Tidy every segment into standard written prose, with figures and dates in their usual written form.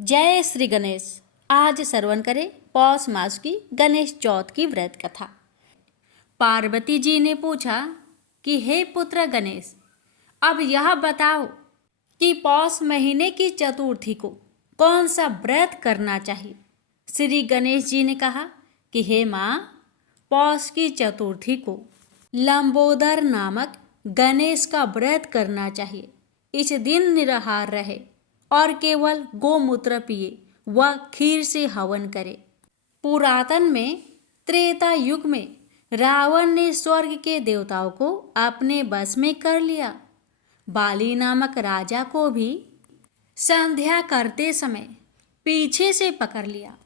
जय श्री गणेश। आज श्रवण करें पौष मास की गणेश चौथ की व्रत कथा। पार्वती जी ने पूछा कि हे पुत्र गणेश, अब यह बताओ कि पौष महीने की चतुर्थी को कौन सा व्रत करना चाहिए। श्री गणेश जी ने कहा कि हे माँ, पौष की चतुर्थी को लंबोदर नामक गणेश का व्रत करना चाहिए। इस दिन निराहार रहे और केवल गोमूत्र पिए व खीर से हवन करे। पुरातन में त्रेता युग में रावण ने स्वर्ग के देवताओं को अपने बस में कर लिया। बाली नामक राजा को भी संध्या करते समय पीछे से पकड़ लिया।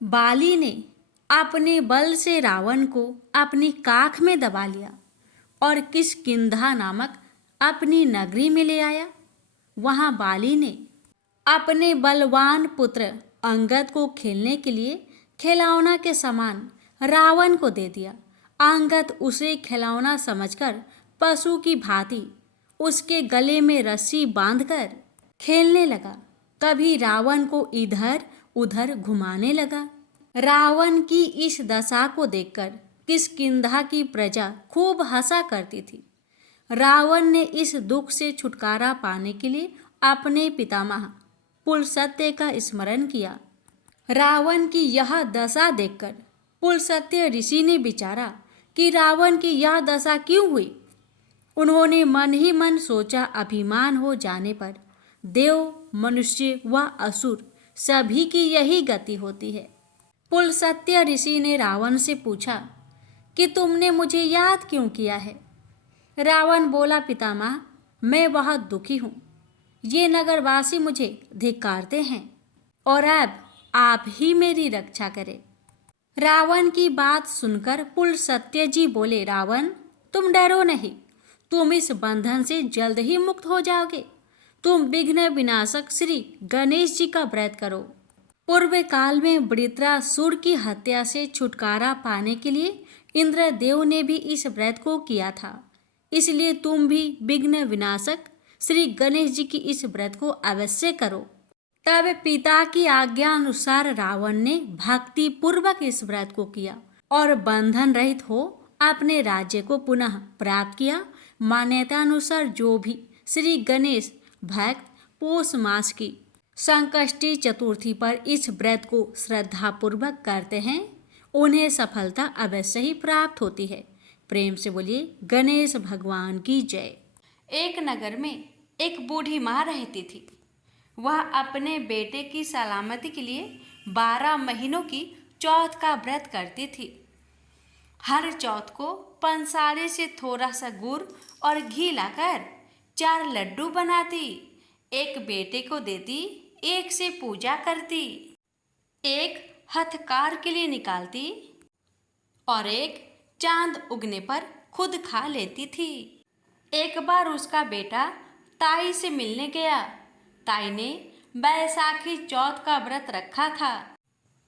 बाली ने अपने बल से रावण को अपनी काख में दबा लिया और किष्किंधा नामक अपनी नगरी में ले आया। वहां बाली ने अपने बलवान पुत्र अंगद को खेलने के लिए खिलौना के समान रावण को दे दिया। अंगद उसे खिलौना समझकर पशु की भांति उसके गले में रस्सी बांधकर खेलने लगा। कभी रावण को इधर उधर घुमाने लगा। रावण की इस दशा को देखकर किष्किंधा की प्रजा खूब हंसा करती थी। रावण ने इस दुख से छुटकारा पाने के लिए अपने पितामह पुलस्त्य का स्मरण किया। रावण की यह दशा देखकर पुलस्त्य ऋषि ने विचारा कि रावण की यह दशा क्यों हुई। उन्होंने मन ही मन सोचा, अभिमान हो जाने पर देव, मनुष्य व असुर सभी की यही गति होती है। पुलस्त्य ऋषि ने रावण से पूछा कि तुमने मुझे याद क्यों किया है। रावण बोला, पितामह, मैं बहुत दुखी हूँ। ये नगरवासी मुझे धिक्कारते हैं और अब आप ही मेरी रक्षा करें। रावण की बात सुनकर पुलस्त्य जी बोले, रावण, तुम डरो नहीं, तुम इस बंधन से जल्द ही मुक्त हो जाओगे। तुम विघ्न विनाशक श्री गणेश जी का व्रत करो। पूर्व काल में वृत्रासुर की हत्या से छुटकारा पाने के लिए इंद्रदेव ने भी इस व्रत को किया था। इसलिए तुम भी विघ्न विनाशक श्री गणेश जी की इस व्रत को अवश्य करो। तब पिता की आज्ञा अनुसार रावण ने भक्ति पूर्वक इस व्रत को किया और बंधन रहित हो अपने राज्य को पुनः प्राप्त किया। मान्यता अनुसार जो भी श्री गणेश भक्त पौष मास की संकष्टी चतुर्थी पर इस व्रत को श्रद्धा पूर्वक करते हैं, उन्हें सफलता अवश्य ही प्राप्त होती है। प्रेम से बोलिए गणेश भगवान की जय। एक नगर में एक बूढ़ी माँ रहती थी। वह अपने बेटे की सलामती के लिए 12 महीनों की चौथ का व्रत करती थी। हर चौथ को पंसारे से थोड़ा सा गुड़ और घी लाकर 4 लड्डू बनाती, एक बेटे को देती, एक से पूजा करती, एक हथकार के लिए निकालती और एक चांद उगने पर खुद खा लेती थी। एक बार उसका बेटा ताई से मिलने गया। ताई ने बैसाखी चौथ का व्रत रखा था।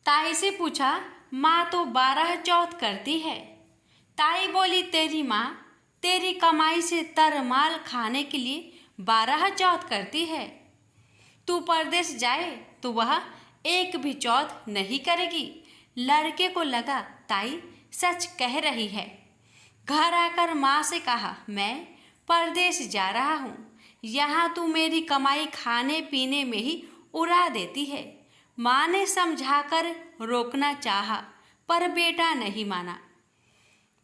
ताई से पूछा, माँ तो 12 चौथ करती है। ताई बोली, तेरी माँ तेरी कमाई से तरमाल खाने के लिए 12 चौथ करती है। तू परदेश जाए तो वह एक भी चौथ नहीं करेगी। लड़के को लगा ताई सच कह रही है। घर आकर माँ से कहा, मैं परदेश जा रहा हूँ, यहाँ तू मेरी कमाई खाने पीने में ही उड़ा देती है। माँ ने समझाकर रोकना चाहा पर बेटा नहीं माना।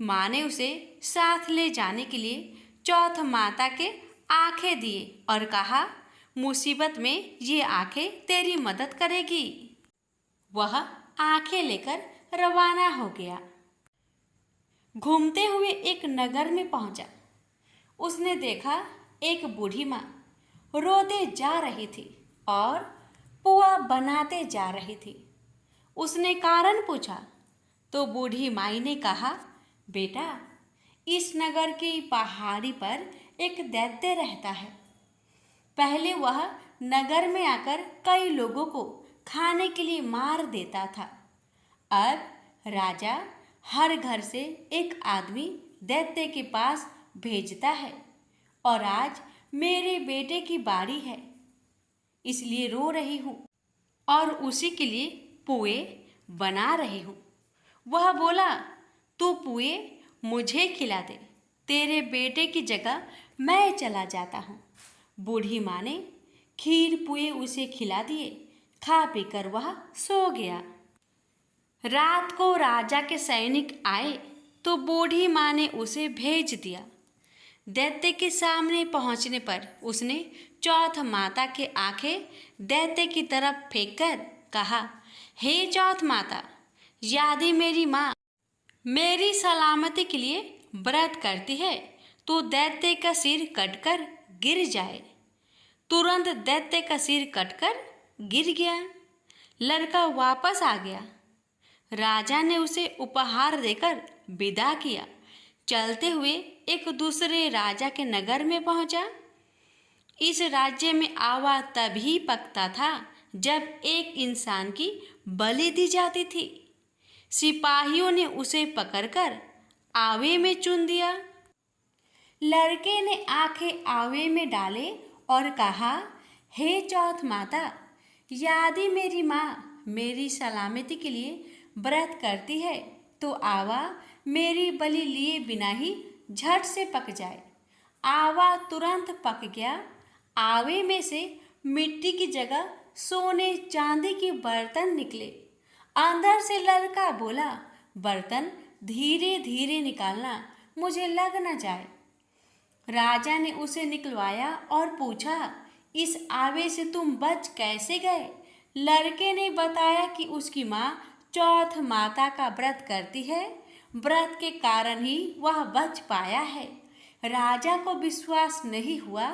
माँ ने उसे साथ ले जाने के लिए चौथ माता के आंखें दिए और कहा, मुसीबत में ये आंखें तेरी मदद करेगी। वह आंखें लेकर रवाना हो गया। घूमते हुए एक नगर में पहुंचा। उसने देखा एक बूढ़ी माँ रोते जा रही थी और पुआ बनाते जा रही थी। उसने कारण पूछा तो बूढ़ी माई ने कहा, बेटा, इस नगर की पहाड़ी पर एक दैत्य रहता है। पहले वह नगर में आकर कई लोगों को खाने के लिए मार देता था। अब राजा हर घर से एक आदमी दैत्य के पास भेजता है और आज मेरे बेटे की बारी है, इसलिए रो रही हूँ। और उसी के लिए पुए बना रही हूँ। वह बोला, तू पुए मुझे खिला दे, तेरे बेटे की जगह मैं चला जाता हूँ। बूढ़ी माँ ने खीर पुए उसे खिला दिए। खा पीकर वह सो गया। रात को राजा के सैनिक आए तो बूढ़ी माँ ने उसे भेज दिया। दैत्य के सामने पहुंचने पर उसने चौथ माता के आंखें दैत्य की तरफ फेंककर कहा, हे चौथ माता, यदि मेरी माँ मेरी सलामती के लिए व्रत करती है तो दैत्य का सिर कटकर गिर जाए। तुरंत दैत्य का सिर कटकर गिर गया। लड़का वापस आ गया। राजा ने उसे उपहार देकर विदा किया। चलते हुए एक दूसरे राजा के नगर में पहुंचा। इस राज्य में आवा तभी पकता था जब एक इंसान की बलि दी जाती थी। सिपाहियों ने उसे पकड़कर आवे में चुन दिया। लड़के ने आंखें आवे में डाले और कहा, हे चौथ माता, यदि मेरी माँ मेरी सलामती के लिए व्रत करती है तो आवा मेरी बलि लिए बिना ही झट से पक जाए। आवा तुरंत पक गया। आवे में से मिट्टी की जगह सोने चांदी के बर्तन निकले। अंदर से लड़का बोला, बर्तन धीरे धीरे निकालना, मुझे लग न जाए। राजा ने उसे निकलवाया और पूछा, इस आवे से तुम बच कैसे गए? लड़के ने बताया कि उसकी माँ चौथ माता का व्रत करती है, व्रत के कारण ही वह बच पाया है। राजा को विश्वास नहीं हुआ।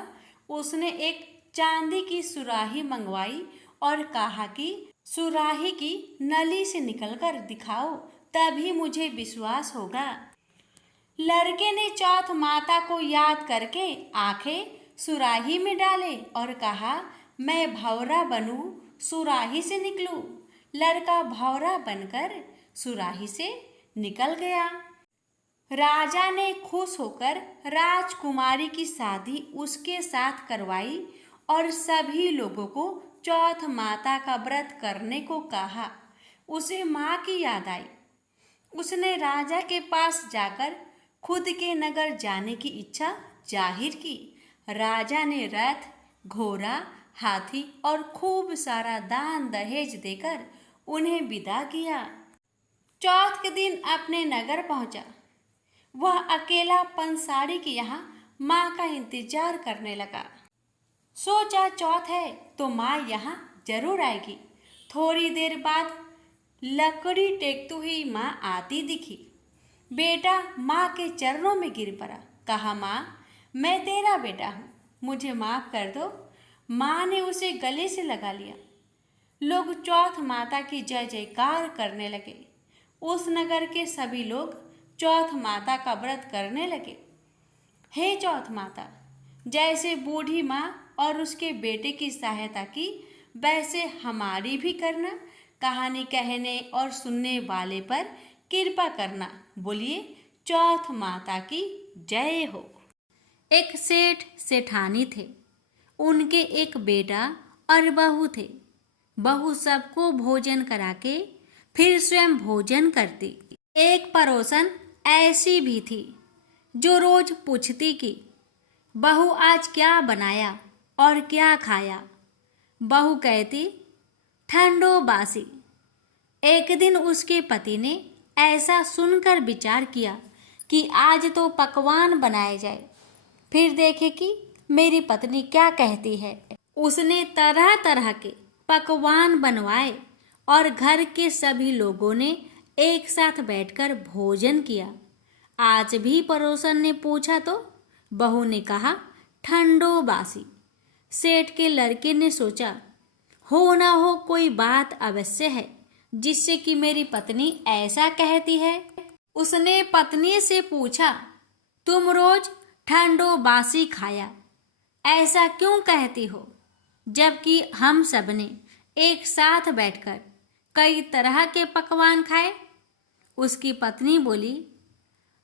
उसने एक चांदी की सुराही मंगवाई और कहा कि सुराही की नली से निकलकर दिखाओ, तभी मुझे विश्वास होगा। लड़के ने चौथ माता को याद करके आंखें सुराही में डाले और कहा, मैं भौरा बनूं, सुराही से निकलूं। लड़का भौरा बनकर सुराही से निकल गया। राजा ने खुश होकर राजकुमारी की शादी उसके साथ करवाई और सभी लोगों को चौथ माता का व्रत करने को कहा। उसे माँ की याद आई। उसने राजा के पास जाकर खुद के नगर जाने की इच्छा जाहिर की। राजा ने रथ, घोड़ा, हाथी और खूब सारा दान दहेज देकर उन्हें विदा किया। चौथ के दिन अपने नगर पहुंचा। वह अकेला पंसारी के यहाँ माँ का इंतजार करने लगा। सोचा चौथ है तो माँ यहाँ जरूर आएगी। थोड़ी देर बाद लकड़ी टेकती हुई माँ आती दिखी। बेटा माँ के चरणों में गिर पड़ा। कहा, माँ, मैं तेरा बेटा हूँ, मुझे माफ़ कर दो। माँ ने उसे गले से लगा लिया। लोग चौथ माता की जय जयकार करने लगे। उस नगर के सभी लोग चौथ माता का व्रत करने लगे। हे चौथ माता, जैसे बूढ़ी माँ और उसके बेटे की सहायता की, वैसे हमारी भी करना। कहानी कहने और सुनने वाले पर कृपा करना। बोलिए चौथ माता की जय हो। एक सेठ सेठानी थे। उनके एक बेटा और बहू थे। बहू सबको भोजन करा के फिर स्वयं भोजन करती। एक पड़ोसन ऐसी भी थी जो रोज पूछती कि बहू आज क्या बनाया और क्या खाया। बहू कहती, ठंडो बासी। एक दिन उसके पति ने ऐसा सुनकर विचार किया कि आज तो पकवान बनाए जाए, फिर देखे कि मेरी पत्नी क्या कहती है। उसने तरह तरह के पकवान बनवाए और घर के सभी लोगों ने एक साथ बैठकर भोजन किया। आज भी पड़ोसन ने पूछा तो बहू ने कहा, ठंडो बासी। सेठ के लड़के ने सोचा, हो ना हो कोई बात अवश्य है जिससे कि मेरी पत्नी ऐसा कहती है। उसने पत्नी से पूछा, तुम रोज ठंडो बासी खाया, ऐसा क्यों कहती हो, जबकि हम सबने एक साथ बैठकर कई तरह के पकवान खाए। उसकी पत्नी बोली,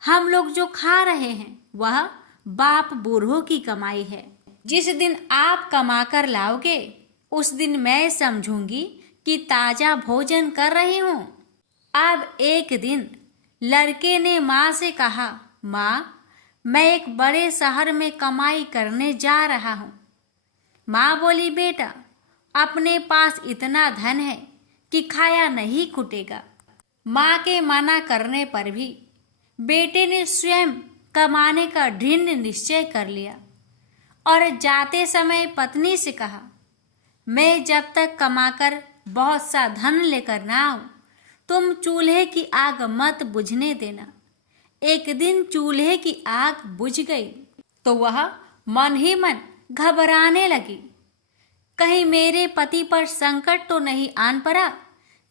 हम लोग जो खा रहे हैं वह बाप बूढ़ों की कमाई है। जिस दिन आप कमा कर लाओगे उस दिन मैं समझूंगी कि ताजा भोजन कर रही हूँ। अब एक दिन लड़के ने माँ से कहा, माँ, मैं एक बड़े शहर में कमाई करने जा रहा हूँ। माँ बोली, बेटा, अपने पास इतना धन है कि खाया नहीं खुटेगा। माँ के मना करने पर भी बेटे ने स्वयं कमाने का दृढ़ निश्चय कर लिया और जाते समय पत्नी से कहा, मैं जब तक कमाकर बहुत सा धन लेकर ना आऊं, तुम चूल्हे की आग मत बुझने देना। एक दिन चूल्हे की आग बुझ गई तो वह मन ही मन घबराने लगी, कहीं मेरे पति पर संकट तो नहीं आन पड़ा।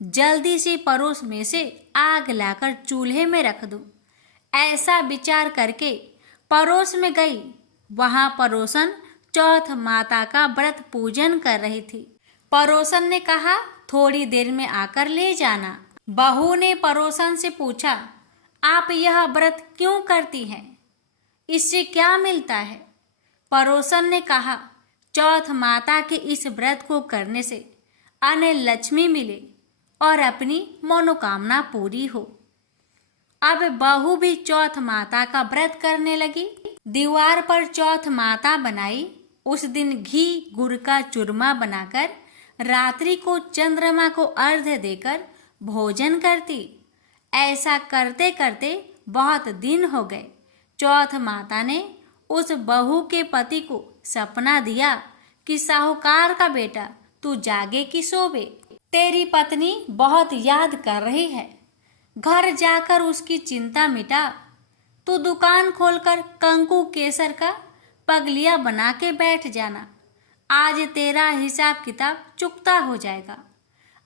जल्दी से पड़ोस में से आग लाकर चूल्हे में रख दूं। ऐसा विचार करके पड़ोस में गई। वहां पड़ोसन चौथ माता का व्रत पूजन कर रही थी। पड़ोसन ने कहा, थोड़ी देर में आकर ले जाना। बहू ने पड़ोसन से पूछा, आप यह व्रत क्यों करती हैं? इससे क्या मिलता है? पड़ोसन ने कहा, चौथ माता के इस व्रत को करने से अन्न लक्ष्मी मिले और अपनी मनोकामना पूरी हो। अब बहू भी चौथ माता का व्रत करने लगी। दीवार पर चौथ माता बनाई। उस दिन घी गुड़ का चूरमा बनाकर रात्रि को चंद्रमा को अर्घ्य देकर भोजन करती। ऐसा करते करते बहुत दिन हो गए। चौथ माता ने उस बहू के पति को सपना दिया कि साहूकार का बेटा, तू जागे कि सोवे, तेरी पत्नी बहुत याद कर रही है। घर जाकर उसकी चिंता मिटा। तू दुकान खोलकर कंकु केसर का पगलिया बना के बैठ जाना। आज तेरा हिसाब किताब चुकता हो जाएगा।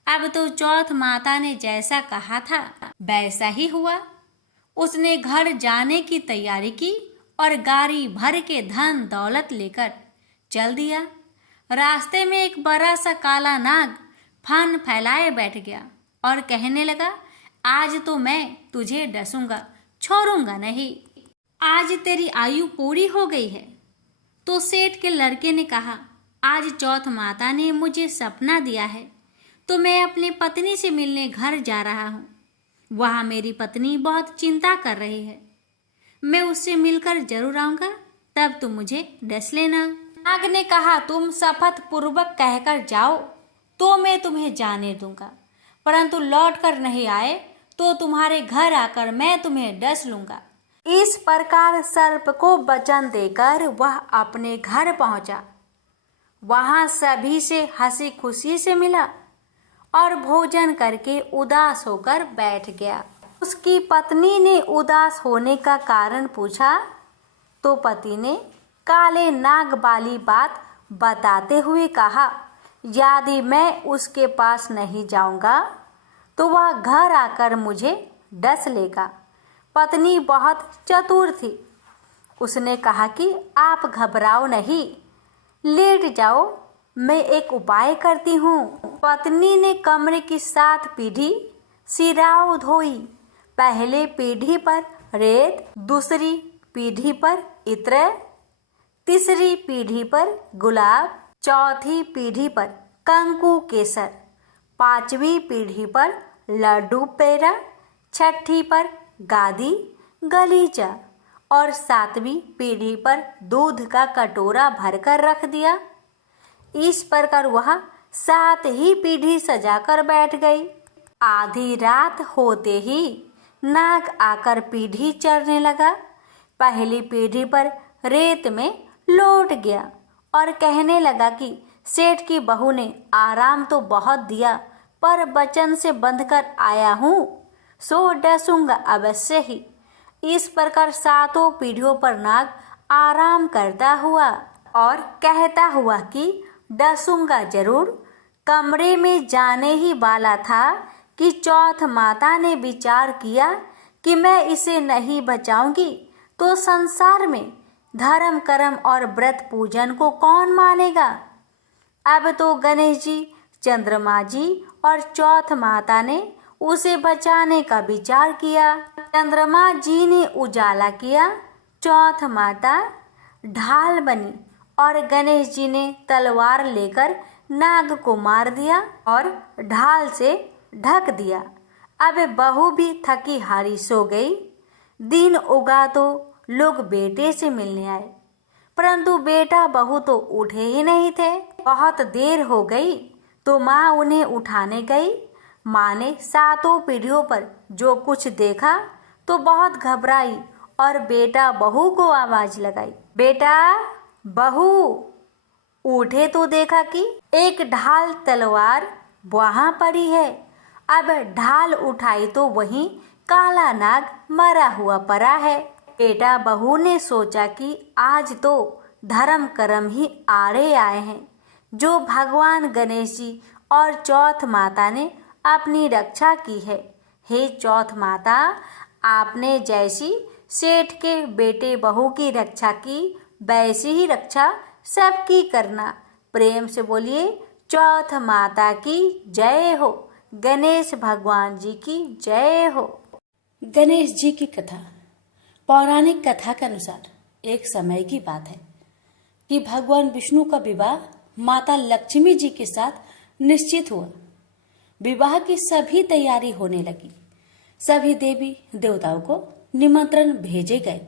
अब तो चौथ माता ने जैसा कहा था वैसा ही हुआ। उसने घर जाने की तैयारी की और गाड़ी भर के धन दौलत लेकर चल दिया। रास्ते में एक बड़ा सा काला नाग फन फैलाए बैठ गया और कहने लगा, आज तो मैं तुझे डसूंगा, छोड़ूंगा नहीं। आज तेरी आयु पूरी हो गई है। तो सेठ के लड़के ने कहा, आज चौथ माता ने मुझे सपना दिया है तो मैं अपनी पत्नी से मिलने घर जा रहा हूँ। वहाँ मेरी पत्नी बहुत चिंता कर रही है। मैं उससे मिलकर जरूर आऊँगा, तब तुम मुझे डस लेना। नाग ने कहा, तुम शपथ पूर्वक कहकर जाओ तो मैं तुम्हें जाने दूंगा, परंतु लौट कर नहीं आए तो तुम्हारे घर आकर मैं तुम्हें डस लूंगा। इस प्रकार सर्प को वचन देकर वह अपने घर पहुंचा। वहां सभी से हंसी खुशी से मिला और भोजन करके उदास होकर बैठ गया। उसकी पत्नी ने उदास होने का कारण पूछा तो पति ने काले नाग वाली बात बताते हुए कहा, यदि मैं उसके पास नहीं जाऊंगा तो वह घर आकर मुझे डस लेगा। पत्नी बहुत चतुर थी। उसने कहा कि आप घबराओ नहीं, लेट जाओ, मैं एक उपाय करती हूँ। पत्नी ने कमरे की 7 पीढ़ी सिराओ धोई। पहले पीढ़ी पर रेत, दूसरी पीढ़ी पर इत्र, तीसरी पीढ़ी पर गुलाब, चौथी पीढ़ी पर कंकु केसर, 5वीं पीढ़ी पर लड्डू पेड़ा, 6ठी पर गादी गलीचा और 7वीं पीढ़ी पर दूध का कटोरा भरकर रख दिया। इस प्रकार वह 7 ही पीढ़ी सजाकर बैठ गई। आधी रात होते ही नाग आकर पीढ़ी चढ़ने लगा। पहली पीढ़ी पर रेत में लौट गया और कहने लगा कि सेठ की बहू ने आराम तो बहुत दिया, पर वचन से बंधकर आया हूँ, सो डसूंगा अवश्य ही। इस प्रकार 7 पीढ़ियों पर नाग आराम करता हुआ और कहता हुआ कि डसूंगा जरूर। कमरे में जाने ही वाला था कि चौथ माता ने विचार किया कि मैं इसे नहीं बचाऊंगी तो संसार में धर्म कर्म और व्रत पूजन को कौन मानेगा। अब तो गणेश जी, चंद्रमा जी और चौथ माता ने उसे बचाने का विचार किया। चंद्रमा जी ने उजाला किया, चौथ माता ढाल बनी और गणेश जी ने तलवार लेकर नाग को मार दिया और ढाल से ढक दिया। अब बहू भी थकी हारी सो गई। दिन उगा तो लोग बेटे से मिलने आए, परंतु बेटा बहू तो उठे ही नहीं थे। बहुत देर हो गई तो माँ उन्हें उठाने गई। माँ ने सातों पीढ़ियों पर जो कुछ देखा तो बहुत घबराई और बेटा बहू को आवाज लगाई, बेटा बहू। उठे तो देखा कि एक ढाल तलवार वहां पड़ी है। अब ढाल उठाई तो वहीं काला नाग मरा हुआ पड़ा है। बेटा बहू ने सोचा कि आज तो धर्म कर्म ही आड़े आए हैं, जो भगवान गणेश जी और चौथ माता ने अपनी रक्षा की है। हे चौथ माता, आपने जैसी सेठ के बेटे बहू की रक्षा की, वैसी ही रक्षा सबकी करना। प्रेम से बोलिए, चौथ माता की जय हो, गणेश भगवान जी की जय हो। गणेश जी की कथा। पौराणिक कथा के अनुसार एक समय की बात है कि भगवान विष्णु का विवाह माता लक्ष्मी जी के साथ निश्चित हुआ। विवाह की सभी तैयारी होने लगी। सभी देवी देवताओं को निमंत्रण भेजे गए,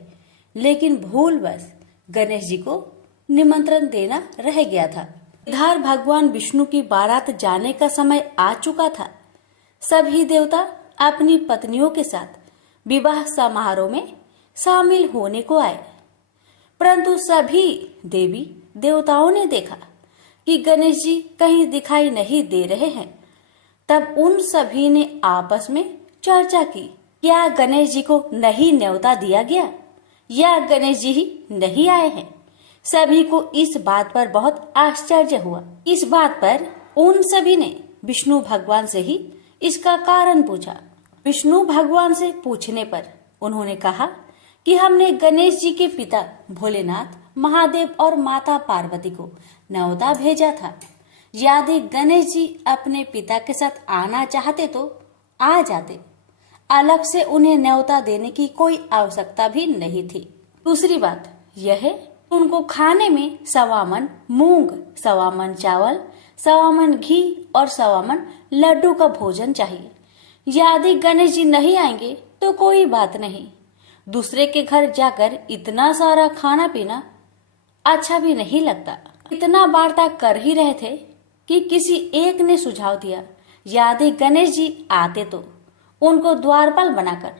लेकिन भूलवश गणेश जी को निमंत्रण देना रह गया था। इधर भगवान विष्णु की बारात जाने का समय आ चुका था। सभी देवता अपनी पत्नियों के साथ विवाह समारोह में शामिल होने को आए, परंतु सभी देवी देवताओं ने देखा कि गणेश जी कहीं दिखाई नहीं दे रहे हैं। तब उन सभी ने आपस में चर्चा की, क्या गणेश जी को नहीं न्योता दिया गया या गणेश जी ही नहीं आए हैं। सभी को इस बात पर बहुत आश्चर्य हुआ। इस बात पर उन सभी ने विष्णु भगवान से ही इसका कारण पूछा। विष्णु भगवान से पूछने पर उन्होंने कहा कि हमने गणेश जी के पिता भोलेनाथ, महादेव और माता पार्वती को न्योता भेजा था। यदि गणेश जी अपने पिता के साथ आना चाहते तो आ जाते, अलग से उन्हें न्योता देने की कोई आवश्यकता भी नहीं थी। दूसरी बात यह है, उनको खाने में 1.25 मन मूंग, 1.25 मन चावल, 1.25 मन घी और 1.25 मन लड्डू का भोजन चाहिए। यदि गणेश जी नहीं आएंगे तो कोई बात नहीं, दूसरे के घर जाकर इतना सारा खाना पीना अच्छा भी नहीं लगता। इतना वार्ता कर ही रहे थे कि किसी एक ने सुझाव दिया, यदि गणेश जी आते तो उनको द्वारपाल बनाकर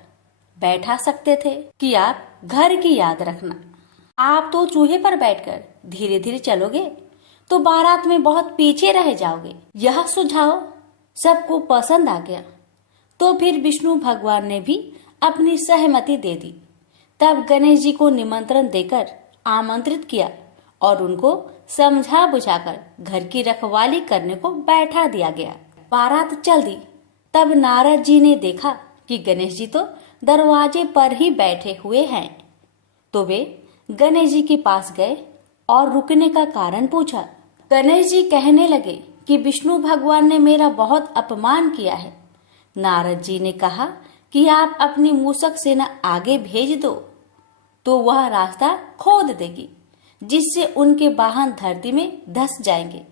बैठा सकते थे कि आप घर की याद रखना। आप तो चूहे पर बैठकर धीरे धीरे चलोगे तो बारात में बहुत पीछे रह जाओगे। यह सुझाव सबको पसंद आ गया, तो फिर विष्णु भगवान ने भी अपनी सहमति दे दी। तब गणेश जी को निमंत्रण देकर आमंत्रित किया और उनको समझा बुझाकर घर की रखवाली करने को बैठा दिया गया। बारात चल दी। तब नारद जी ने देखा कि गणेश जी तो दरवाजे पर ही बैठे हुए हैं, तो वे गणेश जी के पास गए और रुकने का कारण पूछा। गणेश जी कहने लगे कि विष्णु भगवान ने मेरा बहुत अपमान किया है। नारद जी ने कहा कि आप अपनी मूषक सेना आगे भेज दो तो वह रास्ता खोद देगी, जिससे उनके वाहन धरती में धंस जाएंगे।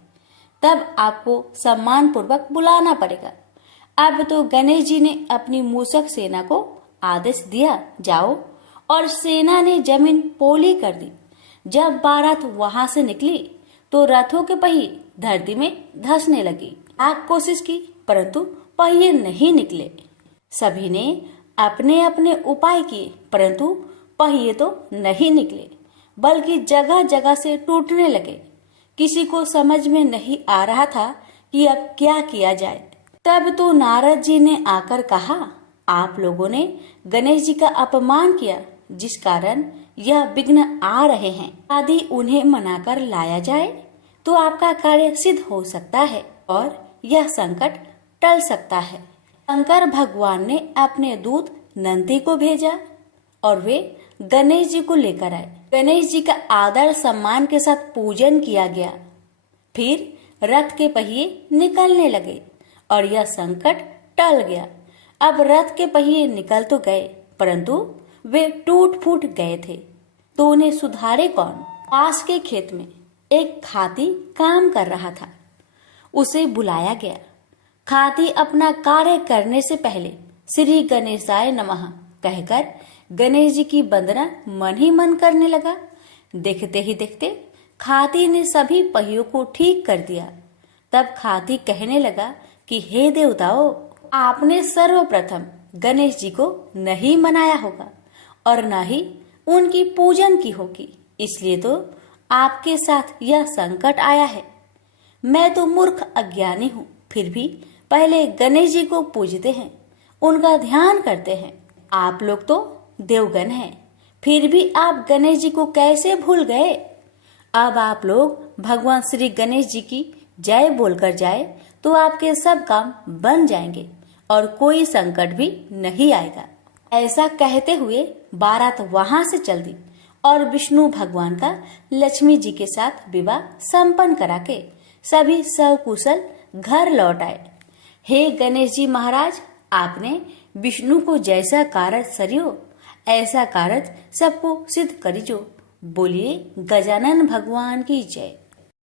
तब आपको सम्मान पूर्वक बुलाना पड़ेगा। अब तो गणेश जी ने अपनी मूषक सेना को आदेश दिया, जाओ, और सेना ने जमीन पोली कर दी। जब बारात वहां से निकली तो रथों के पहिए धरती में धंसने लगी। लाख कोशिश की परंतु पहिए नहीं निकले। सभी ने अपने अपने उपाय किए, परंतु पहिए तो नहीं निकले, बल्कि जगह जगह से टूटने लगे। किसी को समझ में नहीं आ रहा था कि अब क्या किया जाए। तब तो नारद जी ने आकर कहा, आप लोगों ने गणेश जी का अपमान किया, जिस कारण यह विघ्न आ रहे हैं। यदि उन्हें मनाकर लाया जाए तो आपका कार्य सिद्ध हो सकता है और यह संकट टल सकता है। शंकर भगवान ने अपने दूत नंदी को भेजा और वे गणेश जी को लेकर आए। गणेश जी का आदर सम्मान के साथ पूजन किया गया। फिर रथ के पहिए निकलने लगे और यह संकट टल गया। अब रथ के पहिए निकल तो गए, परंतु वे टूट फूट गए थे, तो उन्हें सुधारे कौन। पास के खेत में एक हाथी काम कर रहा था। उसे बुलाया गया। खाती अपना कार्य करने से पहले श्री गणेशाय नमः कहकर गणेश जी की वंदना मन ही मन करने लगा। देखते ही देखते खाती ने सभी पहियों को ठीक कर दिया। तब खाती कहने लगा कि हे देवताओं, आपने सर्वप्रथम गणेश जी को नहीं मनाया होगा और न ही उनकी पूजन की होगी, इसलिए तो आपके साथ यह संकट आया है। मैं तो मूर्ख अज्ञानी हूँ, फिर भी पहले गणेश जी को पूजते हैं, उनका ध्यान करते हैं। आप लोग तो देवगण हैं, फिर भी आप गणेश जी को कैसे भूल गए? अब आप लोग भगवान श्री गणेश जी की जय बोलकर जाए तो आपके सब काम बन जाएंगे और कोई संकट भी नहीं आएगा। ऐसा कहते हुए बारात वहां से चल दी और विष्णु भगवान का लक्ष्मी जी के साथ विवाह संपन्न करा के सभी सकुशल घर लौट आए। हे गणेश जी महाराज, आपने विष्णु को जैसा कारज सरियो ऐसा कारज सबको सिद्ध करिजो। बोलिए गजानन भगवान की जय।